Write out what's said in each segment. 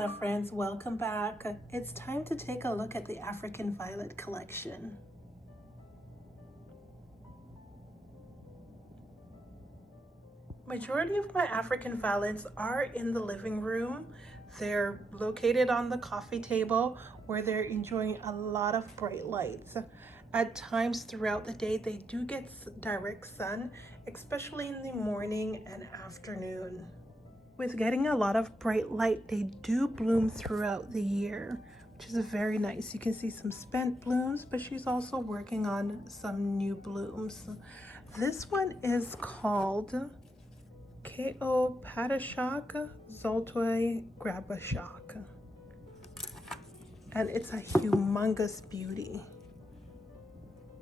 my friends, welcome back. It's time to take a look at the African Violet collection. Majority of my African violets are in the living room. They're located on the coffee table where they're enjoying a lot of bright lights. At times throughout the day, they do get direct sun, especially in the morning and afternoon. With getting a lot of bright light, they do bloom throughout the year, which is very nice. You can see some spent blooms, but she's also working on some new blooms. This one is called Cleopatra Zoltoi Grabashak, and it's a humongous beauty.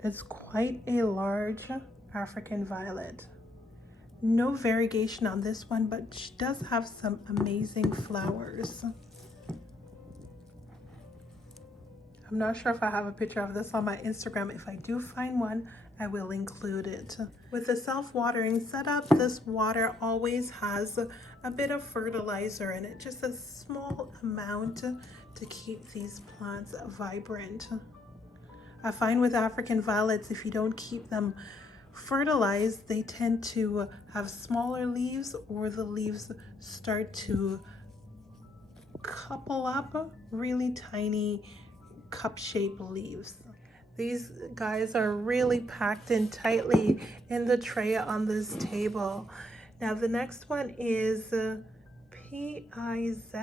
It's quite a large African violet. No variegation on this one, but she does have some amazing flowers. I'm not sure if I have a picture of this on my Instagram. If I do find one, I will include it. With the self-watering setup, this water always has a bit of fertilizer in it, just a small amount to keep these plants vibrant. I find with African violets, if you don't keep them fertilized, they tend to have smaller leaves, or the leaves start to couple up, really tiny cup-shaped leaves. These guys are really packed in tightly in the tray on this table. Now the next one is P.I.Z.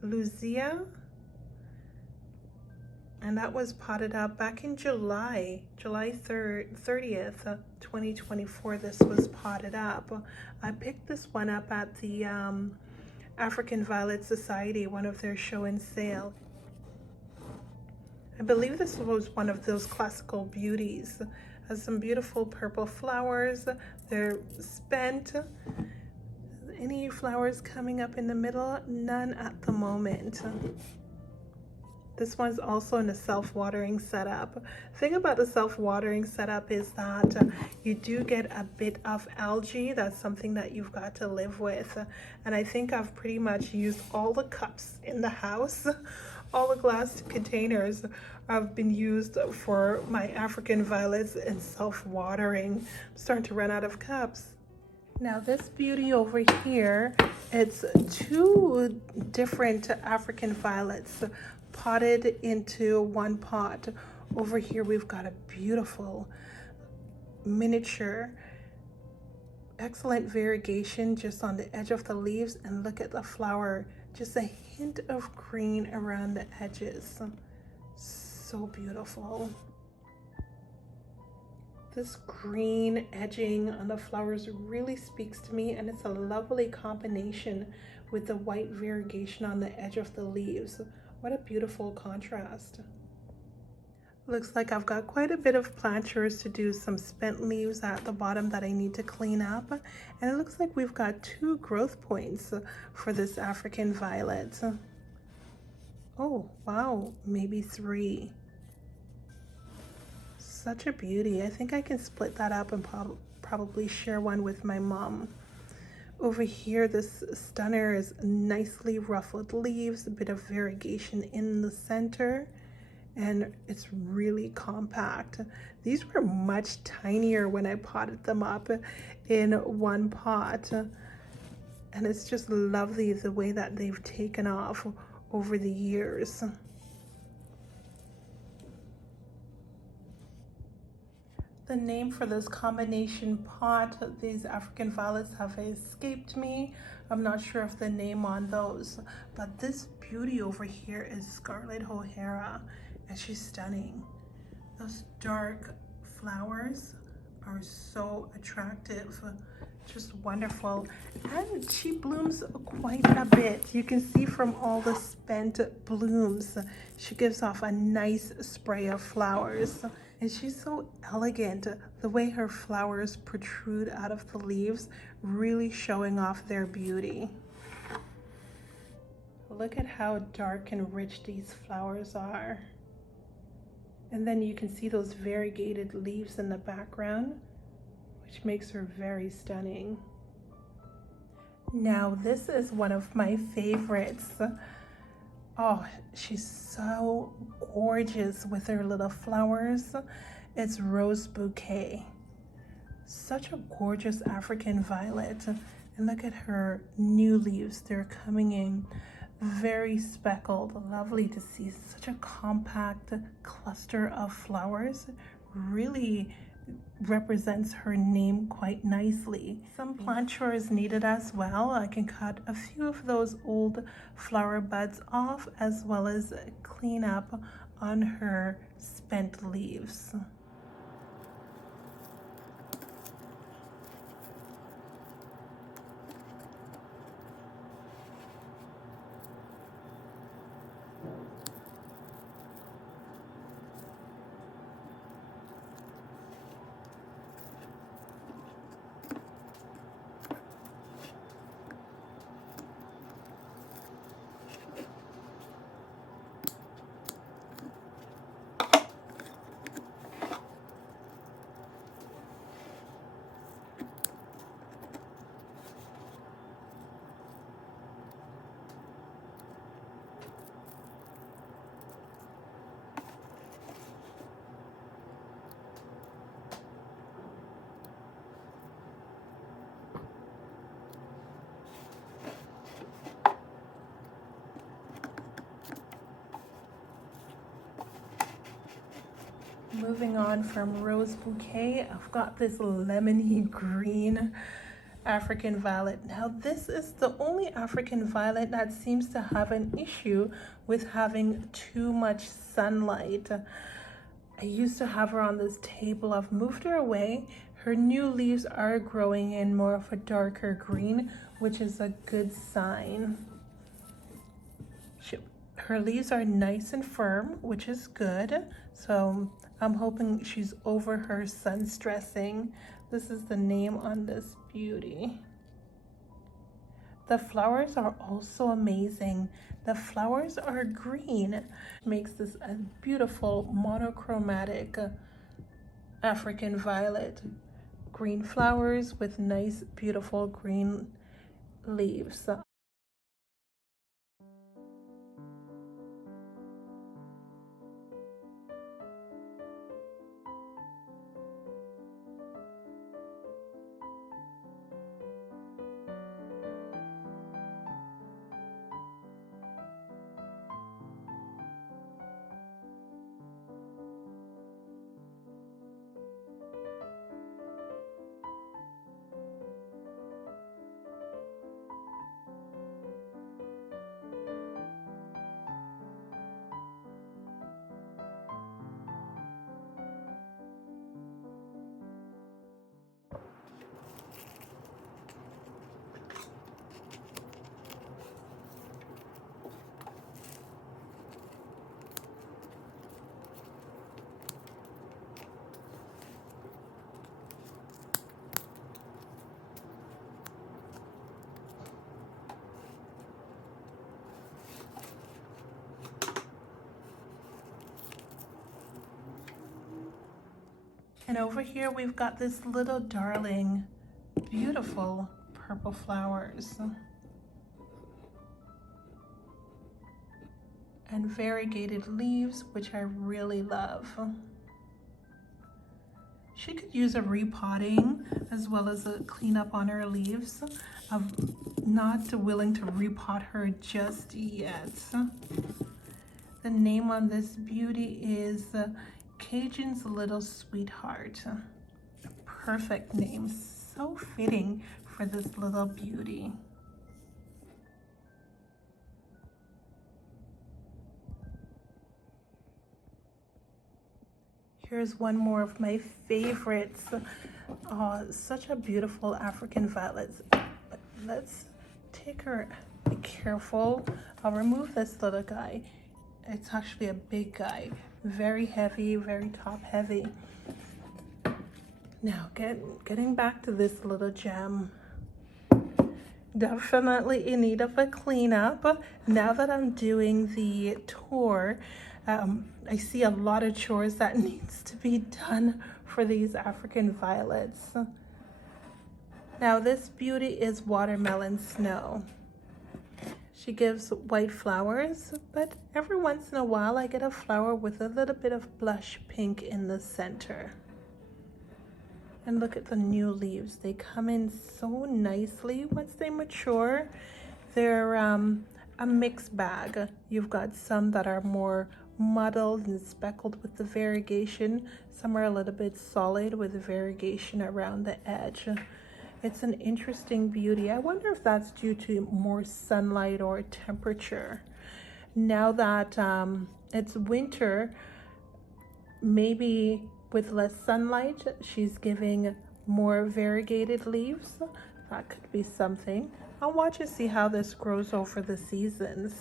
Lucia, and that was potted up back in July 30th, 2024. This was potted up. I picked this one up at the African Violet Society, one of their show and sale. I believe this was one of those classical beauties. Has some beautiful purple flowers. They're spent. Any flowers coming up in the middle? None at the moment. This one's also in a self-watering setup. The thing about the self-watering setup is that you do get a bit of algae. That's something that you've got to live with. And I think I've pretty much used all the cups in the house. All the glass containers have been used for my African violets and self-watering. I'm starting to run out of cups. Now this beauty over here, it's two different African violets potted into one pot. Over here we've got a beautiful miniature, excellent variegation just on the edge of the leaves, and look at the flower, just a hint of green around the edges. So beautiful. This green edging on the flowers really speaks to me, and it's a lovely combination with the white variegation on the edge of the leaves. What a beautiful contrast. Looks like I've got quite a bit of plantures to do, some spent leaves at the bottom that I need to clean up. And it looks like we've got 2 growth points for this African violet. Oh, wow, maybe 3. Such a beauty. I think I can split that up and probably share one with my mom. Over here, this stunner is nicely ruffled leaves, a bit of variegation in the center, and it's really compact. These were much tinier when I potted them up in one pot, and it's just lovely the way that they've taken off over the years. The name for this combination pot, these African violets, have escaped me. I'm not sure of the name on those, but this beauty over here is Scarlet O'Hara, and she's stunning. Those dark flowers are so attractive, just wonderful. And she blooms quite a bit. You can see from all the spent blooms, she gives off a nice spray of flowers. And she's so elegant, the way her flowers protrude out of the leaves, really showing off their beauty. Look at how dark and rich these flowers are. And then you can see those variegated leaves in the background, which makes her very stunning. Now this is one of my favorites. Oh, she's so gorgeous with her little flowers. It's Rose Bouquet. Such a gorgeous African violet. And look at her new leaves. They're coming in very speckled. Lovely to see. Such a compact cluster of flowers. Really represents her name quite nicely. Some planture is needed as well. I can cut a few of those old flower buds off, as well as clean up on her spent leaves. Moving on from Rose Bouquet, I've got this Lemony Green African violet. Now this is the only African violet that seems to have an issue with having too much sunlight. I used to have her on this table. I've moved her away. Her new leaves are growing in more of a darker green, which is a good sign. Her leaves are nice and firm, which is good. So I'm hoping she's over her sun stressing. This is the name on this beauty. The flowers are also amazing. The flowers are green. Makes this a beautiful monochromatic African violet. Green flowers with nice, beautiful green leaves. And over here, we've got this little darling, beautiful purple flowers. And variegated leaves, which I really love. She could use a repotting as well as a cleanup on her leaves. I'm not willing to repot her just yet. The name on this beauty is Cajun's Little Sweetheart. A perfect name, so fitting for this little beauty. Here's one more of my favorites. Such a beautiful African violet. Let's take her. Be careful. I'll remove this little guy. It's actually a big guy. Very heavy, very top heavy. Now, getting back to this little gem. Definitely in need of a cleanup. Now that I'm doing the tour, I see a lot of chores that needs to be done for these African violets. Now this beauty is Watermelon Snow. She gives white flowers, but every once in a while I get a flower with a little bit of blush pink in the center. And look at the new leaves. They come in so nicely once they mature. They're a mixed bag. You've got some that are more muddled and speckled with the variegation. Some are a little bit solid with the variegation around the edge. It's an interesting beauty. I wonder if that's due to more sunlight or temperature. Now that it's winter, maybe with less sunlight, she's giving more variegated leaves. That could be something. I'll watch and see how this grows over the seasons.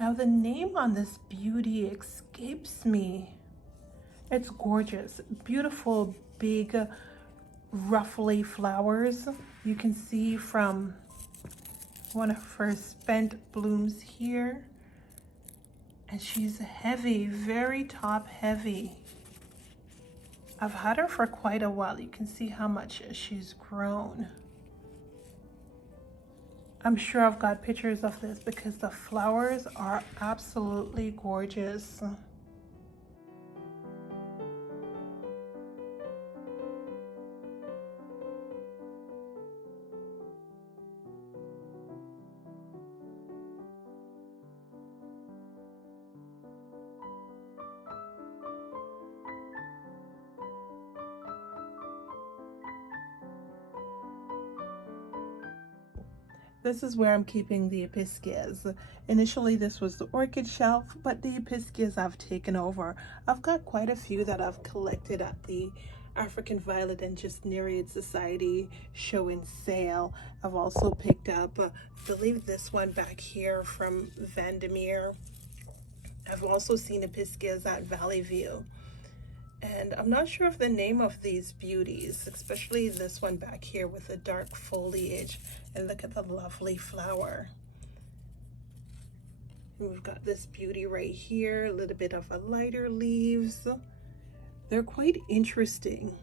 Now the name on this beauty escapes me. It's gorgeous, beautiful, big, ruffly flowers. You can see from one of her spent blooms here. And she's heavy, very top heavy. I've had her for quite a while. You can see how much she's grown. I'm sure I've got pictures of this because the flowers are absolutely gorgeous. This is where I'm keeping the Episcias. Initially this was the orchid shelf, but the Episcias I've taken over. I've got quite a few that I've collected at the African Violet and Gesneriad Society show and sale. I've also picked up, I believe this one back here from Vandermeer. I've also seen Episcias at Valley View. And I'm not sure of the name of these beauties, especially this one back here with the dark foliage. And look at the lovely flower. And we've got this beauty right here, a little bit of a lighter leaves. They're quite interesting.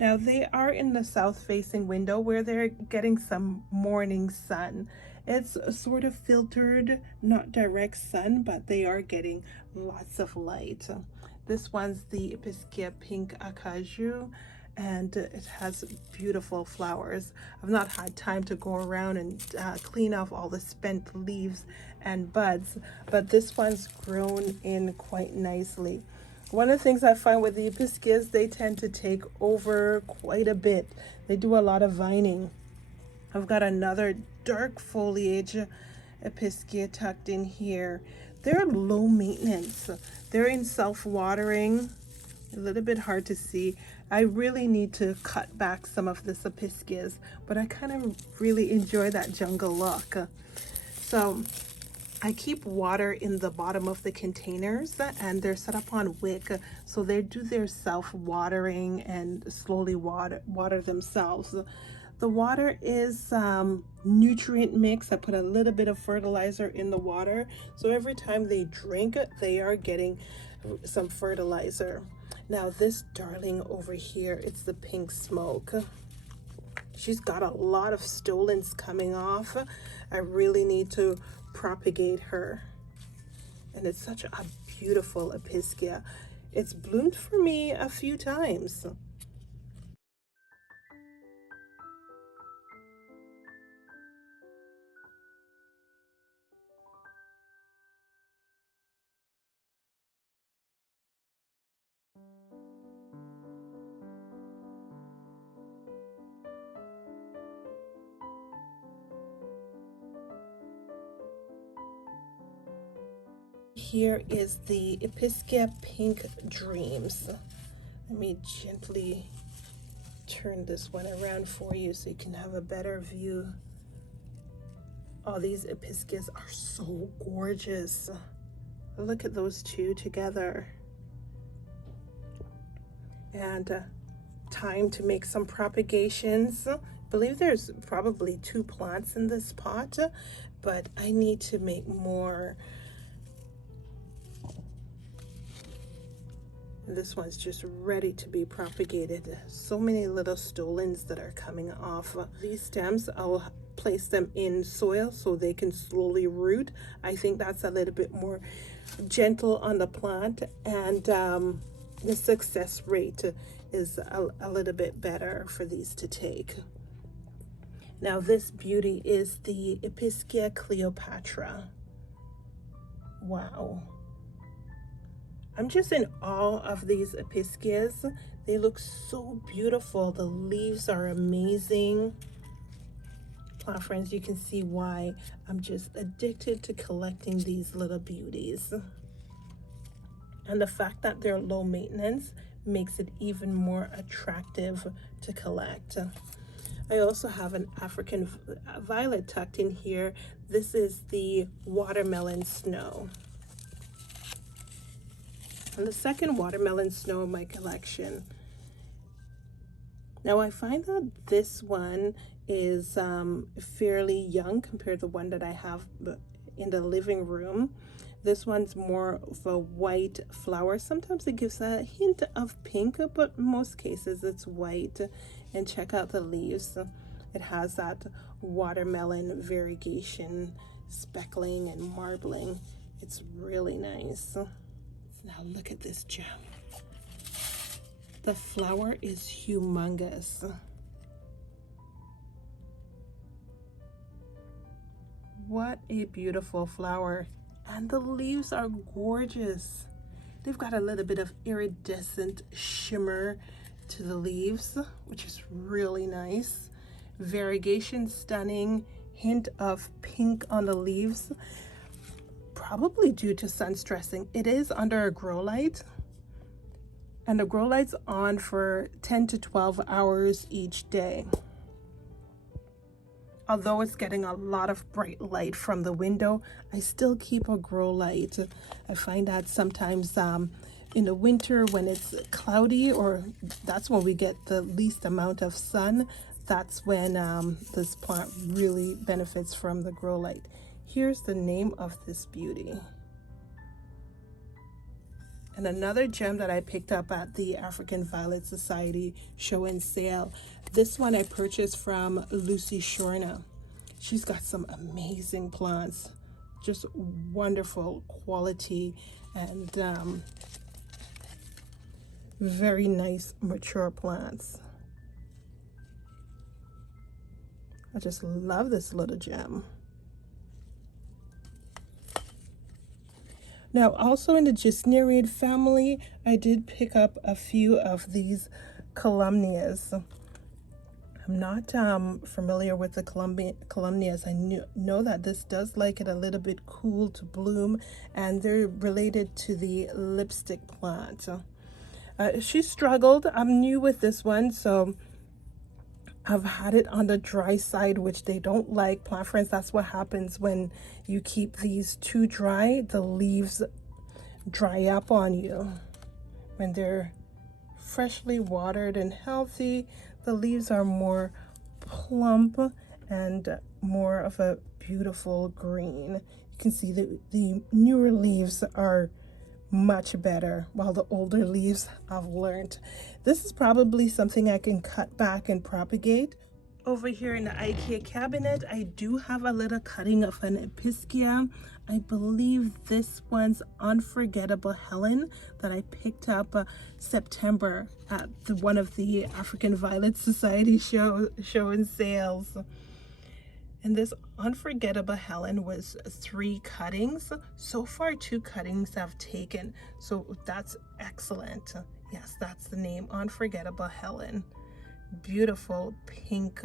Now they are in the south-facing window where they're getting some morning sun. It's sort of filtered, not direct sun, but they are getting lots of light. This one's the Episcia Pink Acajou, and it has beautiful flowers. I've not had time to go around and clean off all the spent leaves and buds, but this one's grown in quite nicely. One of the things I find with the Episcias, they tend to take over quite a bit. They do a lot of vining. I've got another dark foliage Episcia tucked in here. They're low maintenance. They're in self-watering. A little bit hard to see. I really need to cut back some of this Episcias, but I kind of really enjoy that jungle look. So I keep water in the bottom of the containers, and they're set up on wick, so they do their self-watering and slowly water themselves. The water is nutrient mix. I put a little bit of fertilizer in the water, so every time they drink, they are getting some fertilizer. Now this darling over here, it's the pink smoke. She's got a lot of stolons coming off. I really need to propagate her. And it's such a beautiful Episcia. It's bloomed for me a few times. here is the Episcia Pink Dreams. Let me gently turn this one around for you so you can have a better view. Oh, these Episcias are so gorgeous. Look at those two together. And time to make some propagations. I believe there's probably 2 plants in this pot, but I need to make more. And this one's just ready to be propagated. So many little stolons that are coming off these stems. I'll place them in soil so they can slowly root. I think that's a little bit more gentle on the plant, and the success rate is a little bit better for these to take. Now this beauty is the Episcia Cleopatra. Wow. I'm just in awe of these Episcias. They look so beautiful. The leaves are amazing. Plant friends, you can see why I'm just addicted to collecting these little beauties. And the fact that they're low maintenance makes it even more attractive to collect. I also have an African violet tucked in here. This is the watermelon snow. And the second watermelon snow in my collection. Now I find that this one is fairly young compared to the one that I have in the living room. This one's more of a white flower. Sometimes it gives a hint of pink, but in most cases it's white. And check out the leaves. It has that watermelon variegation, speckling and marbling. It's really nice. Now look at this gem. The flower is humongous. What a beautiful flower. And the leaves are gorgeous. They've got a little bit of iridescent shimmer to the leaves, which is really nice. Variegation stunning, hint of pink on the leaves. Probably due to sun stressing. It is under a grow light, and the grow light's on for 10 to 12 hours each day. Although it's getting a lot of bright light from the window, I still keep a grow light. I find that sometimes in the winter when it's cloudy, or that's when we get the least amount of sun, that's when this plant really benefits from the grow light. Here's the name of this beauty. And another gem that I picked up at the African Violet Society show and sale. This one I purchased from Lucy Shorna. She's got some amazing plants, just wonderful quality and very nice mature plants. I just love this little gem. Now, also in the Gesneriad family, I did pick up a few of these calumnias. I'm not familiar with the calumnias. I know that this does like it a little bit cool to bloom, and they're related to the lipstick plant. She struggled. I'm new with this one, so I've had it on the dry side, which they don't like. Plant friends, that's what happens when you keep these too dry. The leaves dry up on you. When they're freshly watered and healthy, the leaves are more plump and more of a beautiful green. You can see the newer leaves are much better, while the older leaves, I've learned, this is probably something I can cut back and propagate. Over here in the IKEA cabinet, I do have a little cutting of an Episcia. I believe this one's Unforgettable Helen that I picked up September at one of the African Violet Society show and sales. And this Unforgettable Helen was 3 cuttings. So far 2 cuttings I've taken, so that's excellent. Yes, that's the name, Unforgettable Helen. Beautiful pink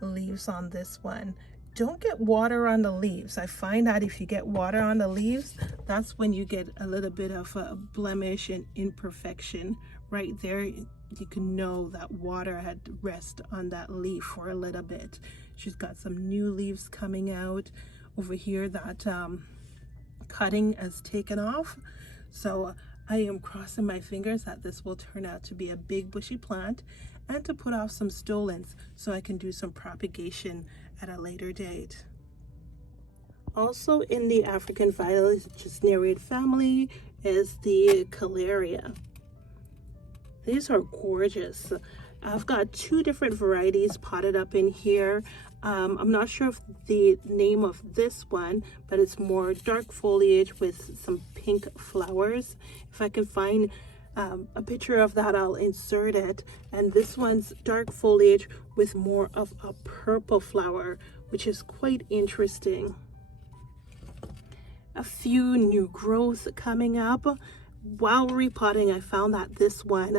leaves on this one. don't get water on the leaves. I find that if you get water on the leaves, that's when you get a little bit of a blemish and imperfection. Right there, you can know that water had rest on that leaf for a little bit. She's got some new leaves coming out over here that cutting has taken off. So I am crossing my fingers that this will turn out to be a big bushy plant and to put off some stolons so I can do some propagation at a later date. Also in the African violet Gesneriad family is the Ceria. These are gorgeous. I've got two different varieties potted up in here. I'm not sure of the name of this one, but it's more dark foliage with some pink flowers. If I can find a picture of that, I'll insert it. And this one's dark foliage with more of a purple flower, which is quite interesting. A few new growths coming up. While repotting, I found that this one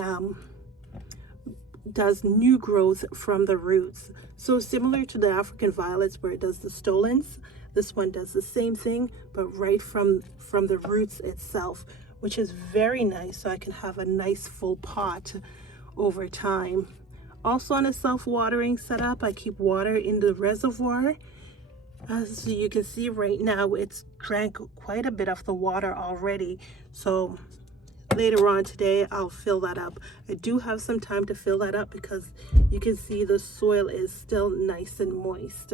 does new growth from the roots. So similar to the African violets where it does the stolons, this one does the same thing, but right from the roots itself, which is very nice. So I can have a nice full pot over time. Also on a self-watering setup, I keep water in the reservoir. As you can see right now, it's drank quite a bit of the water already. So later on today, I'll fill that up. I do have some time to fill that up because you can see the soil is still nice and moist.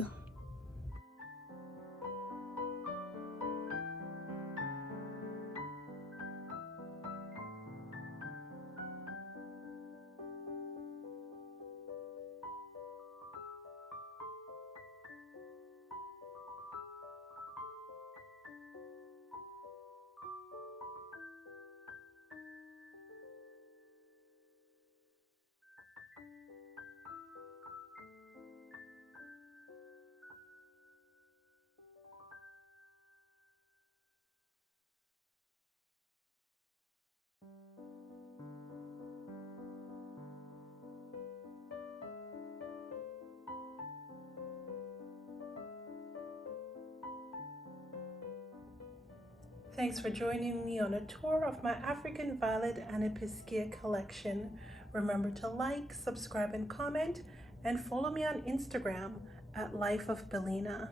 Thanks for joining me on a tour of my African Violet and Episcia collection. Remember to like, subscribe, and comment, and follow me on Instagram at Life of Bellina.